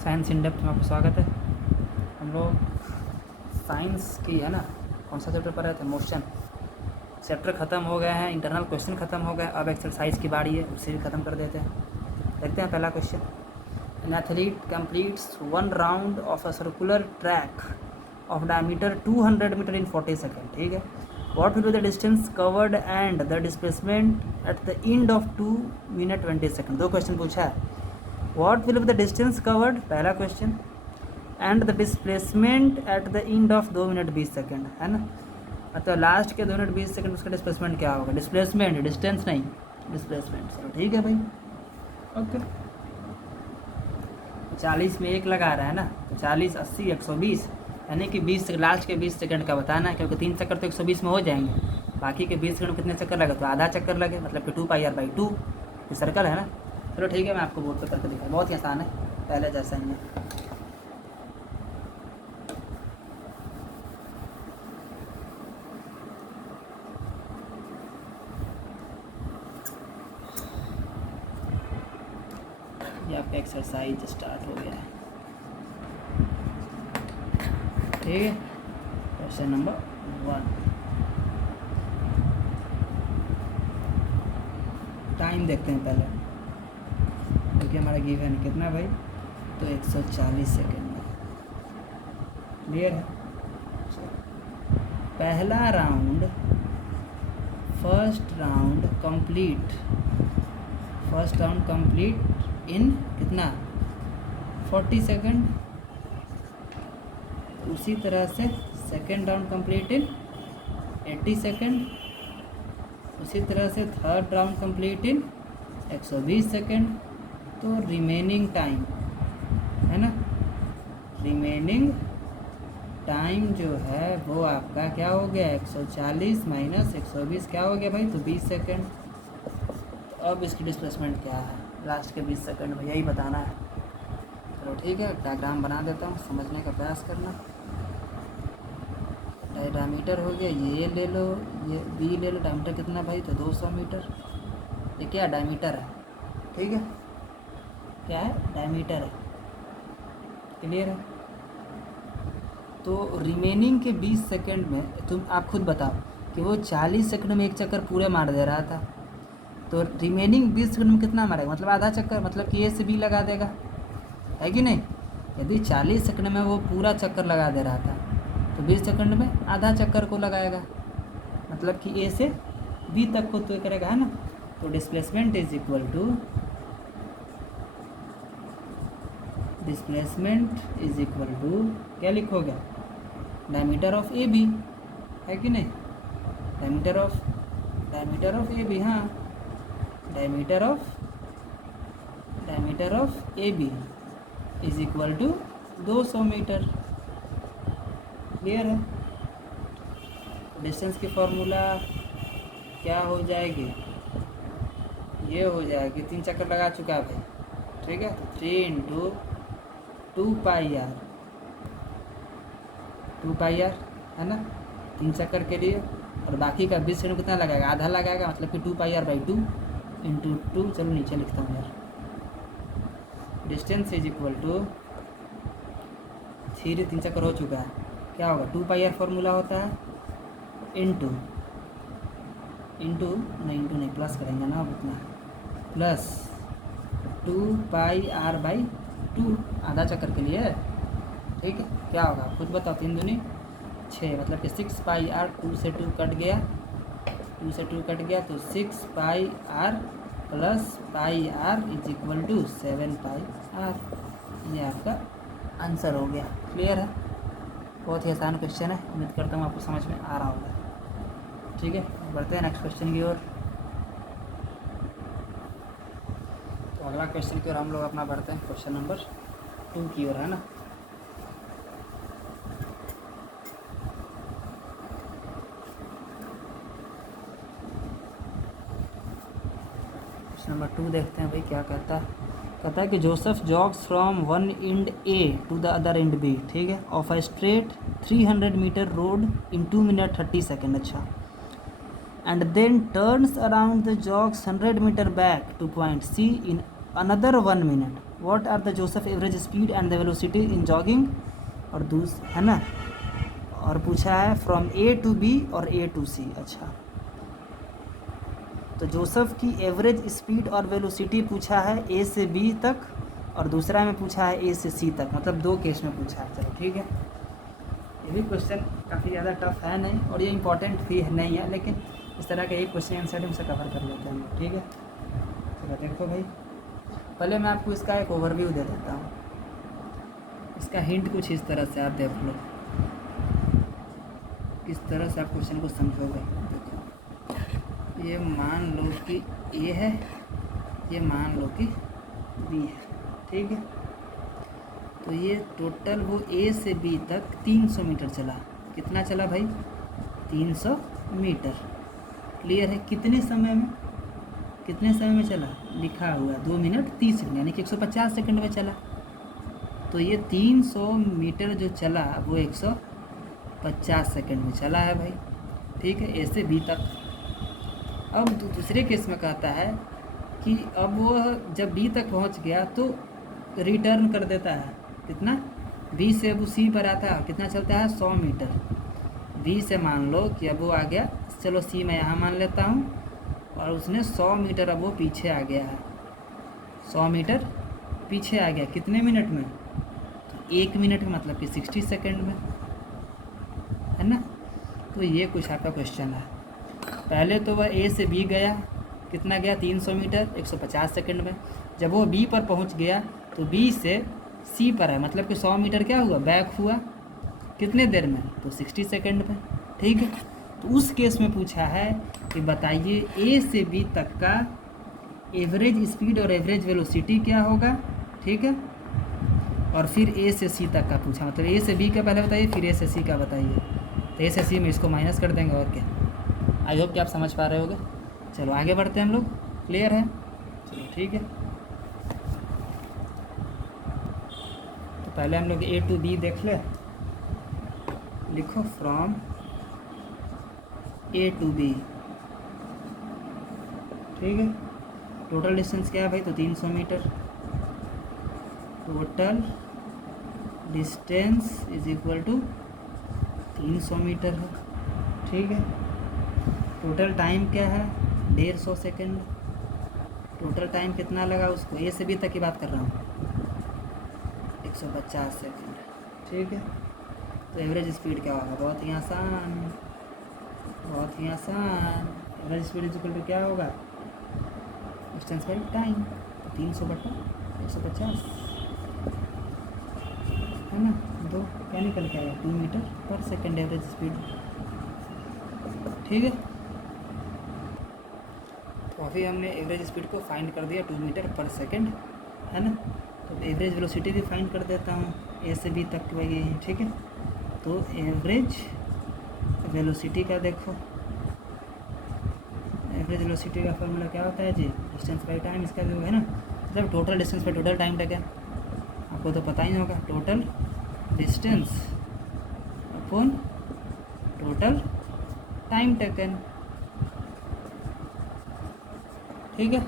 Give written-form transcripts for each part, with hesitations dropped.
Science in depth में आपका स्वागत है। हम लोग साइंस की है ना, कौन सा चैप्टर पर रहे थे? मोशन। चैप्टर ख़त्म हो गए हैं, इंटरनल क्वेश्चन ख़त्म हो गए, अब एक्सरसाइज की बारी है, उसे भी ख़त्म कर देते हैं। देखते हैं पहला question. An athlete completes 1 round of a circular track of diameter 200 metre in 40 second. ठीक है। What will be the distance covered and the displacement at the end of 2 minute 20 second. दो क्वेश्चन पूछा है। What will be the distance covered, पहला question, and the displacement at the end of 2 minute 20 second, है ना। मतलब last के 2 minute 20 second उसका displacement क्या होगा? डिस्प्लेसमेंट, डिस्टेंस नहीं, डिस्प्लेसमेंट। चलो ठीक है भाई, ओके। 40 में 1 लगा रहा है ना, तो 40 80 120, यानी कि 20 लास्ट के 20 सेकंड का बताना है, क्योंकि 3 चक्कर तो 120 में हो जाएंगे। बाकी के 20 सेकंड कितने चक्कर लगे? तो आधा चक्कर लगे, मतलब कि 2πr/2 ये सर्कल है ना। चलो ठीक है, मैं आपको बोर्ड पर करके दिखाऊँ, बहुत ही आसान है, पहले जैसा ही है। ये आपका एक्सरसाइज स्टार्ट हो गया है, ठीक है। क्वेश्चन नंबर 1, टाइम देखते हैं पहले, क्योंकि हमारा गिवन कितना भाई? तो 140 सेकेंड में। क्लियर है? पहला round, first round complete in कितना? 40 सेकेंड। उसी तरह से second round complete in 80 second. उसी तरह से third round complete in 120 second. तो रिमेनिंग टाइम है ना, रिमेनिंग टाइम जो है वो आपका क्या हो गया? 140 माइनस 120 क्या हो गया भाई? तो 20 सेकेंड। तो अब इसकी डिस्प्लेसमेंट क्या है लास्ट के 20 सेकेंड में, यही बताना है। चलो ठीक है, डायग्राम बना देता हूँ, समझने का प्रयास करना। डायमीटर हो गया, ये ले लो, ये बी ले लो। डायमीटर कितना भाई? तो 200 मीटर। ये क्या डायमीटर है? ठीक है, क्या है? डायमीटर है। क्लियर है? तो रिमेनिंग के 20 सेकंड में तुम आप खुद बताओ कि वो 40 सेकंड में एक चक्कर पूरे मार दे रहा था, तो रिमेनिंग 20 सेकंड में कितना मारेगा? मतलब आधा चक्कर, मतलब कि ए से बी लगा देगा, है कि नहीं? यदि 40 सेकंड में वो पूरा चक्कर लगा दे रहा था, तो 20 सेकंड में आधा चक्कर को लगाएगा, मतलब कि ए से बी तक को तो करेगा, है ना। तो डिस्प्लेसमेंट इज इक्वल टू क्या लिखोगे? डायमीटर ऑफ ए बी, है कि नहीं? डायमीटर ऑफ ए बी, हाँ, diameter of A B is equal to 200 metre. Clear है? डिस्टेंस की फॉर्मूला क्या हो जाएगी? ये हो जाएगी, 3 चक्कर लगा चुका है भाई, ठीक है। तो 3 × 2πr, है ना, 3 चक्कर के लिए। और बाकी का 20 सेकंड कितना लगाएगा? आधा लगाएगा, मतलब कि 2πr/2 × 2। चलो नीचे लिखता हूँ यार। डिस्टेंस इज इक्वल टू 3 चक्कर हो चुका है, क्या होगा? 2πr फॉर्मूला होता है, इंटू नहीं प्लस करेंगे ना, अब इतना प्लस 2πr/2 आधा चक्कर के लिए, ठीक है। क्या होगा खुद बताओ? 3 दूनी 6, मतलब कि 6πr। 2 से 2 कट गया, तो 6πr + πr is equal to 7πr। ये आपका आंसर हो गया। क्लियर है? बहुत ही आसान क्वेश्चन है, उम्मीद करता हूँ आपको समझ में आ रहा होगा। ठीक है, बढ़ते हैं नेक्स्ट क्वेश्चन की ओर। तो अगला क्वेश्चन की ओर हम लोग अपना बढ़ते हैं, क्वेश्चन नंबर 2 की ओर, है ना। क्वेश्चन नंबर 2 देखते हैं भाई क्या कहता है। कहता है कि Joseph jogs from one end A to the other end B, ठीक है, of a straight 300 metre road in 2 minute 30 second. अच्छा, and then turns around the jogs 100 meter back to point C in another 1 minute. What are the Joseph average speed and the velocity in jogging, और है ना, और पूछा है from A to be और ए to सी। अच्छा, तो जोसेफ की एवरेज स्पीड और वेलोसिटी पूछा है ए से बी तक, और दूसरा में पूछा है ए से सी तक, मतलब 2 केस में पूछा है। चलो ठीक है, ये भी क्वेश्चन काफ़ी ज़्यादा टफ है नहीं, और ये इंपॉर्टेंट भी नहीं है, लेकिन इस तरह के एक क्वेश्चन आंसर हम से कवर कर लेते हैं हम लोग। ठीक है, चलो देखो भाई, पहले मैं आपको इसका एक ओवरव्यू दे देता हूँ। इसका हिंट कुछ इस तरह से आप देख लो, किस तरह से आप क्वेश्चन को समझोगे। देखो, ये मान लो कि ए है, ये मान लो कि बी है, ठीक है। तो ये टोटल वो ए से बी तक 300 मीटर चला। कितना चला भाई? 300 मीटर। क्लियर है? कितने समय में, कितने समय में चला? लिखा हुआ 2 मिनट 30 सेकंड, यानी कि 150 सेकंड में चला। तो ये 300 मीटर जो चला वो 150 सेकंड में चला है भाई, ठीक है, ए से बी तक। अब दूसरे केस में कहता है कि अब वो जब बी तक पहुंच गया तो रिटर्न कर देता है। कितना? बी से अब सी पर आता है, कितना चलता है? 100 मीटर। बी से मान लो कि अब वो आ गया, चलो सी मैं यहाँ मान लेता हूँ, और उसने 100 मीटर अब वो पीछे आ गया है। 100 मीटर पीछे आ गया, कितने मिनट में? तो 1 मिनट में, मतलब कि 60 सेकंड में, है ना। तो ये कुछ आपका क्वेश्चन है। पहले तो वह ए से बी गया, कितना गया? 300 मीटर 150 सेकंड में। जब वो बी पर पहुंच गया तो बी से सी पर है, मतलब कि 100 मीटर क्या हुआ? बैक हुआ। कितने देर में? तो 60 सेकंड में, ठीक है। तो उस केस में पूछा है कि बताइए ए से बी तक का एवरेज स्पीड और एवरेज वेलोसिटी क्या होगा, ठीक है। और फिर ए से सी तक का पूछा, मतलब ए से बी का पहले बताइए, फिर ए से सी का बताइए। तो ए से सी में इसको माइनस कर देंगे, और क्या। आई होप कि आप समझ पा रहे होगे। चलो आगे बढ़ते हैं हम लोग। क्लियर है? चलो ठीक है। तो पहले हम लोग ए टू बी देख ले। लिखो फ्रॉम ए टू बी, ठीक है। टोटल डिस्टेंस क्या है भाई? तो 300 metre. Total distance is equal to 300 metre है, ठीक है। टोटल टाइम क्या है? 150 सेकेंड। टोटल टाइम कितना लगा उसको? ए से बी तक की बात कर रहा हूँ, 150 सेकेंड, ठीक है। तो एवरेज स्पीड क्या होगा? बहुत ही आसान, बहुत ही आसान। Average speed is equal to क्या होगा? Distance by time. 300 बटा 150, है ना। 2 क्या निकल के आएगा? 2 मीटर पर सेकेंड एवरेज स्पीड, ठीक है। तो अभी हमने एवरेज स्पीड को फाइंड कर दिया 2 मीटर पर सेकेंड, है ना। तो एवरेज वेलोसिटी भी फाइंड कर देता हूँ ए से बी तक वही है, ठीक है। तो एवरेज वेलोसिटी का देखो, एवरेज वेलोसिटी का फॉर्मूला क्या होता है जी? Distance by time. इसका भी है ना, मतलब टोटल डिस्टेंस पर टोटल टाइम टेकन, आपको तो पता ही नहीं होगा। Total distance upon total time taken, ठीक है।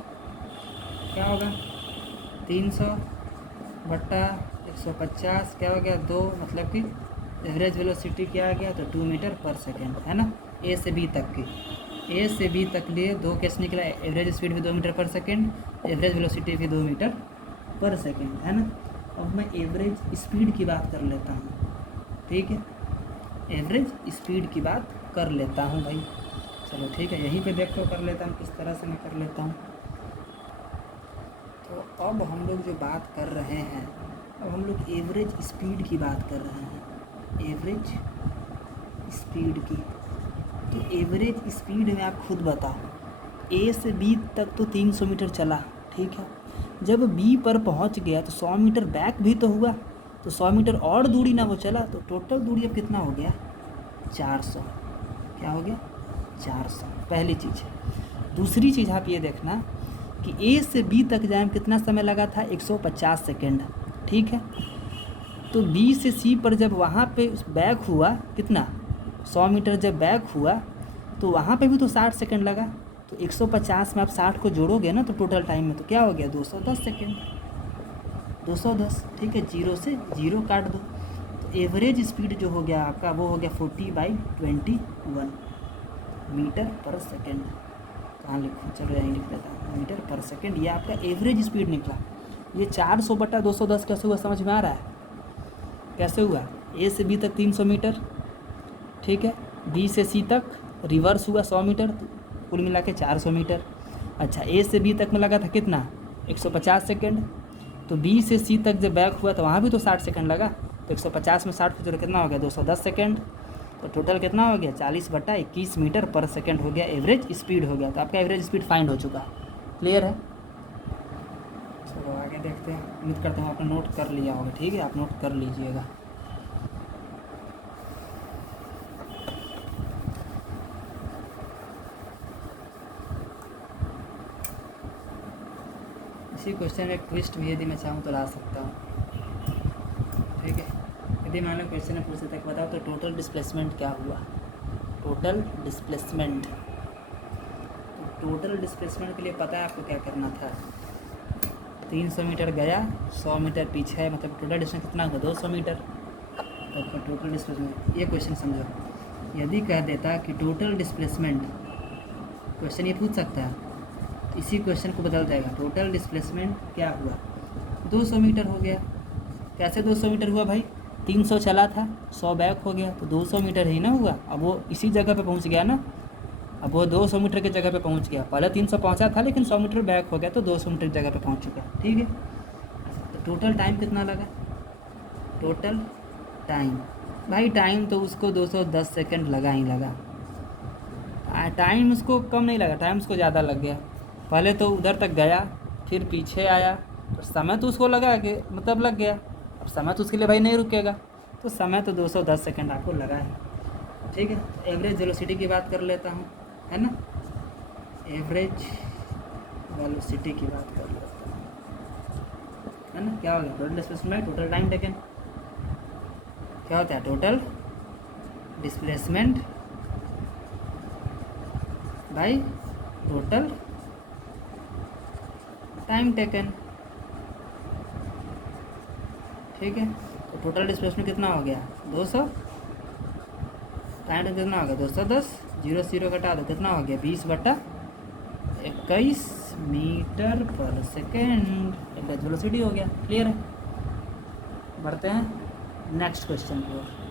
क्या होगा? 300 बट्टा 150 क्या हो गया? 2, मतलब कि एवरेज वेलोसिटी क्या आ गया? तो 2 मीटर पर सेकेंड, है ना। ए से बी तक की, ए से बी तक लिए 2 केस निकला। एवरेज स्पीड भी 2 मीटर पर सेकेंड, एवरेज वेलोसिटी भी 2 मीटर पर सेकेंड, है ना। अब मैं एवरेज स्पीड की बात कर लेता हूँ, ठीक है। एवरेज स्पीड की बात कर लेता हूँ भाई। चलो ठीक है, यहीं पे देखो कर लेता हूँ किस तरह से मैं कर लेता हूँ। तो अब हम लोग जो बात कर रहे हैं, अब हम लोग एवरेज स्पीड की बात कर रहे हैं, एवरेज स्पीड की। तो एवरेज स्पीड में आप खुद बताओ, ए से बी तक तो 300 मीटर चला, ठीक है। जब बी पर पहुंच गया तो 100 मीटर बैक भी तो हुआ, तो 100 मीटर और दूरी ना वो चला, तो टोटल दूरी अब कितना हो गया? 400। क्या हो गया? 400। पहली चीज़। दूसरी चीज़ आप ये देखना कि ए से बी तक जाए में कितना समय लगा था? 150 सेकेंड, ठीक है। तो बी से सी पर जब वहाँ पे बैक हुआ, कितना? 100 मीटर जब बैक हुआ तो वहाँ पे भी तो 60 सेकेंड लगा। तो 150 में आप 60 को जोड़ोगे ना तो टोटल टाइम में तो क्या हो गया? 210 सेकेंड, 210, ठीक है, 0 से 0 काट दो, तो एवरेज स्पीड जो हो गया आपका वो हो गया 40/21 मीटर पर सेकेंड। कहाँ लिखूँ, चलो यहीं लिख देता हूँ, मीटर पर सेकेंड, ये आपका एवरेज स्पीड निकला। ये 400/210 कैसे हुआ, समझ में आ रहा है कैसे हुआ? ए से बी तक 300 मीटर, ठीक है, बी से सी तक रिवर्स हुआ 100 मीटर, तो कुल मिला के 400 मीटर। अच्छा, ए से बी तक में लगा था कितना, 150 सेकेंड, तो बी से सी तक जब बैक हुआ तो वहाँ भी तो 60 सेकेंड लगा, तो 150 में 60 तो कितना हो गया, 210 सेकेंड, तो टोटल कितना हो गया, 40/21 मीटर पर सेकेंड हो गया, एवरेज स्पीड हो गया। तो आपका एवरेज स्पीड फाइंड हो चुका, क्लियर है। चलो आगे देखते हैं, उम्मीद करता हूँ आपने नोट कर लिया होगा, ठीक है, आप नोट कर लीजिएगा। इसी क्वेश्चन में एक ट्विस्ट भी यदि मैं चाहूँ तो ला सकता हूँ, ठीक है। यदि मान लो क्वेश्चन में पूछे तक बताओ तो टोटल डिस्प्लेसमेंट क्या हुआ, टोटल डिस्प्लेसमेंट। तो टोटल डिस्प्लेसमेंट के लिए पता है आपको क्या करना था, 300 मीटर गया, 100 मीटर पीछे है, मतलब टोटल डिस्टेंस कितना होगा, 200 मीटर। तो टोटल डिस्प्लेसमेंट, ये क्वेश्चन समझो, यदि कह देता कि टोटल डिस्प्लेसमेंट, क्वेश्चन ये पूछ सकता है, इसी क्वेश्चन को बदल जाएगा, टोटल डिस्प्लेसमेंट क्या हुआ, 200 मीटर हो गया। कैसे 200 मीटर हुआ भाई, 300 चला था, 100 बैक हो गया, तो 200 मीटर ही ना हुआ। अब वो इसी जगह पे पहुंच गया ना, अब वो 200 मीटर की जगह पे पहुंच गया, पहले 300 पहुंचा था लेकिन 100 मीटर बैक हो गया, तो 200 मीटर की जगह पे पहुंच चुका, ठीक है। तो टोटल टाइम कितना लगा, टोटल टाइम, भाई टाइम तो उसको 210 सेकेंड लगा ही लगा, टाइम उसको कम नहीं लगा, टाइम उसको ज़्यादा लग गया। पहले तो उधर तक गया, फिर पीछे आया, तो समय तो उसको लगा कि मतलब लग गया, अब समय तो उसके लिए भाई नहीं रुकेगा, तो समय तो 210 सेकेंड आपको लगा है, ठीक है। एवरेज वेलोसिटी की बात कर लेता हूँ, है ना, एवरेज वेलोसिटी की बात कर लेता हूँ, है ना, क्या हो गया, total displacement, total time taken, क्या होता है, total displacement by total time taken, ठीक है। तो टोटल डिस्प्लेसमेंट कितना हो गया, 200, टाइम टेकन कितना हो गया, 210, 0 से 0 घटा दो, कितना हो गया, 20/21 मीटर पर सेकेंड, एवरेज वेलोसिटी हो गया, क्लियर है। बढ़ते हैं नेक्स्ट क्वेश्चन की ओर।